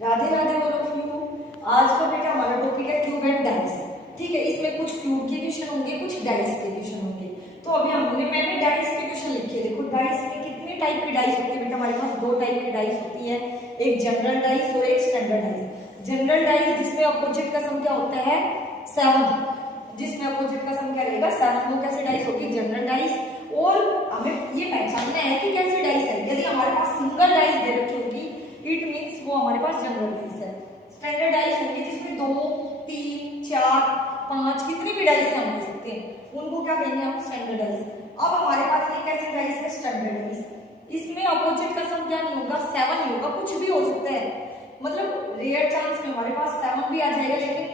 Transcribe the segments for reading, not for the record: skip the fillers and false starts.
Radhe Radhe all of you. आज का बेटा हमारा टॉपिक है क्यूब एंड डाइस। ठीक है, इसमें कुछ क्यूब के क्वेश्चन होंगे, कुछ डाइस के क्वेश्चन होंगे। तो अभी मैंने डाइस के क्वेश्चन लिखे। देखो डाइस में कितने टाइप की डाइस होती है बेटा? हमारे पास दो टाइप की डाइस होती है, एक जनरल डाइस और एक स्टैंडर्ड डाइस। जनरल डाइस जिसमें अपोजिट का सम क्या होता है 7, जिसमें अपोजिट का सम क्या रहेगा 7, वो कैसे डाइस होगी जनरल डाइस। और हमें ये पहचानना है कि कैसी डाइस है। यदि हमारे पास सिंगल डाइस दे रखी होगी इट मींस वो हमारे पास जनरल डाइस है। स्टैंडर्ड डाइस होंगी जिसमें 2, 3, 4, 5 कितनी भी डाइस हम ले सकते हैं, उनको क्या कहेंगे हम स्टैंडर्ड डाइस। अब हमारे पास ये कैसी डाइस है स्टैंडर्ड डाइस। इसमें अपोजिट का सम क्या नहीं होगा 7 नहीं होगा, कुछ भी हो सकता है। मतलब रेयर चांस में हमारे पास 7 भी आ जाएगा, लेकिन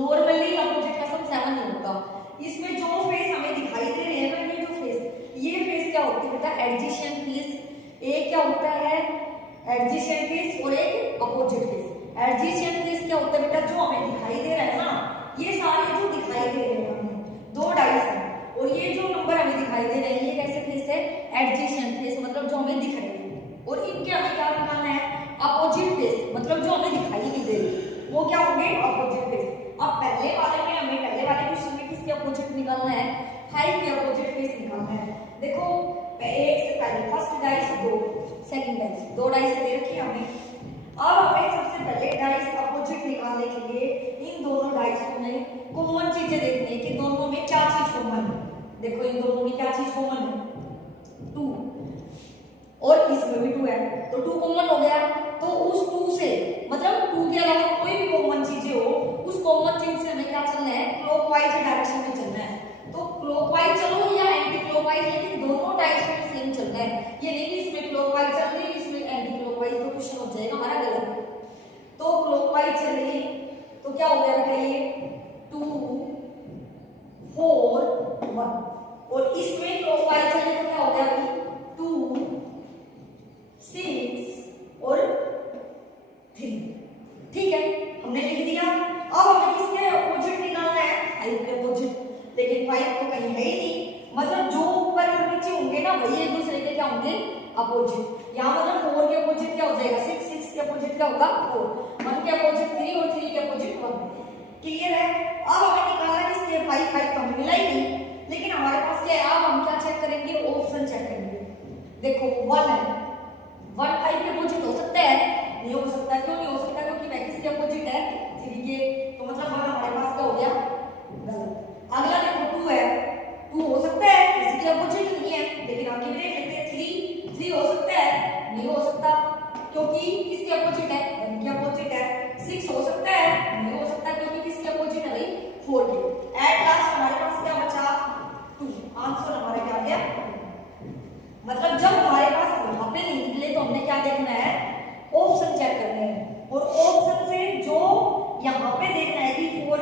नॉर्मली अपोजिट का सम 7 नहीं होगा। इसमें जो फेस हमें दिखाई दे रहे हैं ना, ये फेस क्या होती है बेटा एडजेसेंट फेस। एक क्या होता है एडजेसेंट फेस और एक अपोजिट फेस। एडजेसेंट फेस क्या होता है बेटा? जो हमें दिखाई दे रहा है ना, ये सारे जो दिखाई दे रहे हैं हमें दो डाइस हैं, और ये जो नंबर हमें दिखाई दे रहे हैं ये कैसे फेस है एडजेसेंट फेस, मतलब जो हमें दिख रहे हैं। और इनके हमें क्या निकालना है अपोजिट फेस, मतलब जो हमें दिखाई नहीं दे रही वो क्या होंगे अपोजिट फेस। अब पहले वाले क्वेश्चन में किसके अपोजिट निकालना है 5 के अपोजिट फेस निकालना है। देखो एक से पहले first dice 2, second dice 2 dice दे रखी है हमें। अब हमें सबसे पहले डाइस अपोजिट निकालने के लिए इन दोनों डाइस में कॉमन चीजें देखनी है कि दोनों में क्या चीज कॉमन है। देखो इन दोनों में क्या चीज कॉमन है 2, और इसमें भी 2 है, तो 2 कॉमन हो गया। तो उस 2 से मतलब 2 के अलावा कोई भी कॉमन चीजें हो, उस कॉमन चीज से हमें क्या चलना है क्लॉकवाइज डायरेक्शन में चलना है। तो क्लॉकवाइज चलो या एंटी क्लॉकवाइज, लेकिन दोनों डायरेक्शन में सेम चलना है। ये नहीं कि इसमें क्लॉकवाइज चल रही है इसमें एंटी क्लॉकवाइज, तो क्वेश्चन हो जाएगा हमारा गलत। तो क्लॉकवाइज चल रही है तो क्या हो गया बेटा ये 2, 4, 1, और इसमें क्लॉकवाइज चले तो क्या हो गया भाई 2, 6 और 3। ठीक है, हमने लिख दिया। अब हमें किसके अपोजिट निकालना है 5 के अपोजिट, लेकिन 5 तो कहीं है ही नहीं। मतलब जो ऊपर और नीचे होंगे ना वही एक दूसरे के क्या होंगे अपोजिट। यहाँ मतलब 4 के अपोजिट क्या हो जाएगा 6, 6 के अपोजिट क्या होगा 4, 1 के अपोजिट 3 और 3 के अपोजिट 1। क्लियर है? अब हमें निकालना है इसके 5 तो हमें मिला ही नहीं, लेकिन हमारे पास क्या है अब हम क्या चेक करेंगे ऑप्शन चेक करेंगे। देखो 1 है, 1 5 के अपोजिट हो सकता है? नहीं हो सकता। क्यों नहीं हो सकता? क्योंकि वह किसके अपोजिट है 3 के, तो मतलब 1 हमारे पास क्या हो गया गलत। अगला देखो 2 है, 2 हो सकता है किसी के अपोजिट नहीं है, लेकिन आगे भी देख लेते हैं 3 हो सकता है? नहीं हो सकता क्योंकि किसके अपोजिट है 1 के अपोजिट है। 6 हो सकता है? नहीं हो सकता क्योंकि किसके अपोजिट है भाई 4 के। एट लास्ट हमारे पास क्या बचा 2, आंसर हमारा क्या आ गया। मतलब जब हमारे पास यहाँ पे नहीं निकले तो हमने क्या देखना है ऑप्शन चेक करने हैं, और ऑप्शन से जो यहाँ पे देखना है कि 4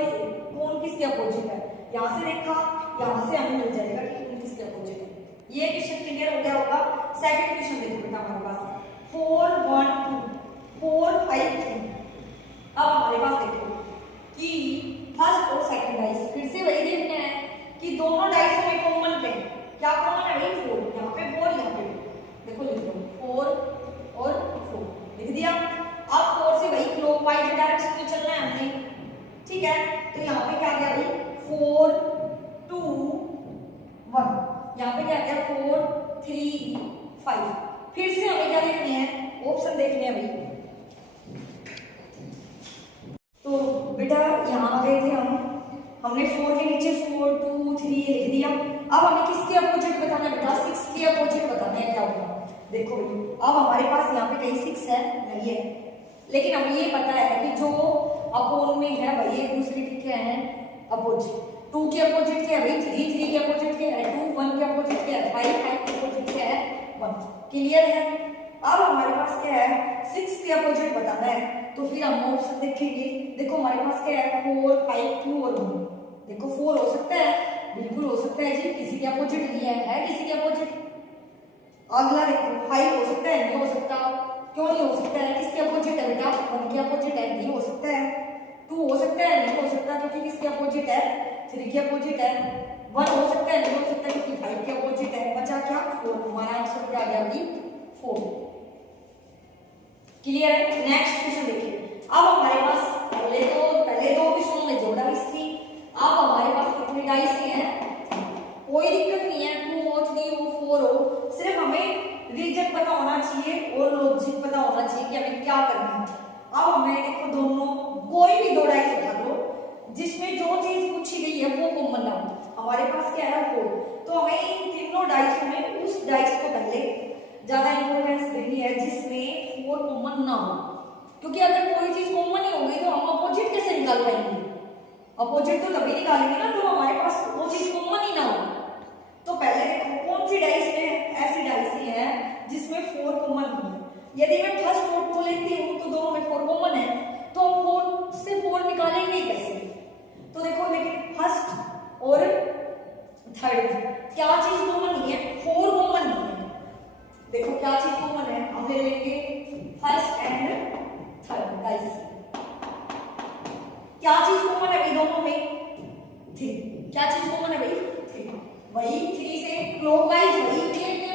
कौन किसके अपोजिट है। यहाँ से देखा, यहाँ से हमें मिल जाएगा कि कौन किसके अपोजिट है। ये क्वेश्चन क्लियर हो गया होगा। सेकंड क्वेश्चन देखो बेटा हमारे पास 4 1 2 4 5 3। अब हमारे पास देखो कि फर्स्ट और सेकंड डाइस फिर से वही देखना है कि दोनों डाइस में कॉमन क्या कॉमन है भाई 4, यहाँ पे 4 यहाँ पे देखो लिख लो 4 और 4 लिख दिया। अब 4 से वही क्लॉकवाइज डायरेक्शन में चलना है हमने। ठीक है, तो यहाँ पे क्या गया भाई 4 2 1, यहाँ पे क्या गया 4 3 5। फिर से हमें क्या देखने हैं ऑप्शन देखने हैं भाई। तो बेटा यहाँ आ गए थे हमने 4 के नीचे 4 2 3 लिख दिया। अब हमें किसके अपोजिट बताना है बेटा 6 के अपोजिट बताना है क्या होगा। देखो अब हमारे पास यहाँ पे कहीं 6 है नहीं है, लेकिन हमें ये पता है कि जो अपोन में है वही एक दूसरे के क्या है अपोजिट। 2 के अपोजिट क्या है भाई 3, 3 के अपोजिट क्या है 2, 1 के अपोजिट क्या है 5, 5 के अपोजिट क्या है 1। क्लियर है? अब हमारे पास क्या है 6 के अपोजिट बताना है, तो फिर हम ऑप्शन देखेंगे। देखो हमारे पास क्या है 4 5 2 और 1। देखो 4 हो सकता है, बिल्कुल हो सकता है जी, किसी के अपोजिट नहीं है किसी के अपोजिट। अगला देखो 5 हो सकता है? नहीं हो सकता। क्यों नहीं हो सकता है? किसके अपोजिट है बेटा 1 के अपोजिट है, नहीं हो सकता है। 2 हो सकता है? नहीं हो सकता क्योंकि किसके अपोजिट है 3 के अपोजिट है। 1 हो सकता है? नहीं हो सकता क्योंकि 5 के अपोजिट है। बचा क्या 4, हमारा आंसर क्या आ गया अभी 4। क्लियर है? नेक्स्ट अब हमारे पास पहले दो क्वेश्चनों में जो डाइस थी, अब हमारे पास कितने डाइस हैं, कोई दिक्कत नहीं है, 2 हो 3 हो 4 हो, सिर्फ हमें रीजन पता होना चाहिए और लॉजिक पता होना चाहिए कि हमें क्या करना है। अब हमें देखो दोनों कोई भी 2 डाइस उठा लो जिसमें जो चीज पूछी गई है वो कॉमन ना हो। हमारे पास क्या है 4, तो हमें इन तीनों डाइस में उस डाइस को पहले ज्यादा इंपॉर्टेंस देनी है जिसमें 4 कॉमन ना हो, क्योंकि अगर कोई चीज कॉमन ही होगी तो हम अपोजिट कैसे निकाल पाएंगे, अपोजिट तो तभी निकालेंगे ना तो हमारे पास वो चीज कॉमन ही ना हो। तो पहले देखो कौन सी डाइस में ऐसी डाइस है जिसमें 4 कॉमन है। यदि मैं फर्स्ट नोट को लेती हूँ तो दोनों में 4 कॉमन है, तो हम 4 से 4 निकालेंगे कैसे? तो देखो लेकिन फर्स्ट और थर्ड क्या चीज कॉमन नहीं है, 4 कॉमन नहीं है। देखो क्या चीज कॉमन है, हम ले लेंगे फर्स्ट एंड थर्ड डाइस। क्या चीज कॉमन है भाई दोनों में? 3। क्या चीज कॉमन है भाई? 3। वही 3 से क्लॉकवाइज वही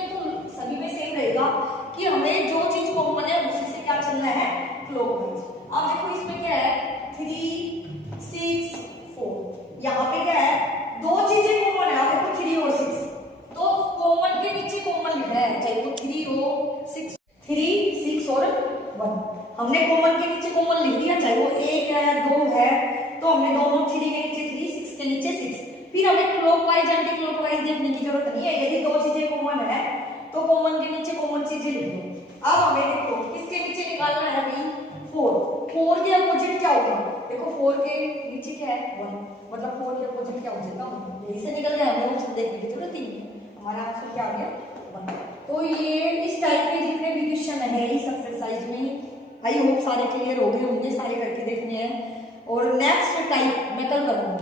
तो सभी में सेम रहेगा कि हमें जो चीज कॉमन है उसी से क्या चलना है, क्लॉकवाइज। अब देखो इसमें क्या है 3 6 4, यहाँ पे क्या है 2 चीजें कॉमन है। अब देखो 3 और 6, तो कॉमन के नीचे कॉमन लिखना है, चाहे वो 3 हो 6, 3 6 और 1। हमने कॉमन के नीचे कॉमन लिख दिया, चाहे वो 1 है 2 है, तो हमने दोनों 3 के नीचे 3 6 के नीचे 6। फिर हमें क्लॉकवाइज एंटी क्लॉकवाइज देखने की जरूरत नहीं है। यदि 2 चीजें कॉमन है तो कॉमन के नीचे कॉमन चीजें लिख दो। अब हमें देखो किसके नीचे निकालना है भाई 4 के अपोजिट क्या होगा? देखो 4 के नीचे क्या है 1, मतलब 4 के अपोजिट क्या हो जाएगा 1। यही से निकल गया, हमें उसको देखने की जरूरत ही नहीं। हमारा आंसर क्या आ गया 1। तो ये इस टाइप के जितने भी क्वेश्चन है इस एक्सरसाइज में आई होप सारे क्लियर हो गए होंगे, सारे करके देखने हैं। और नेक्स्ट टाइप मैं कल करूंगा।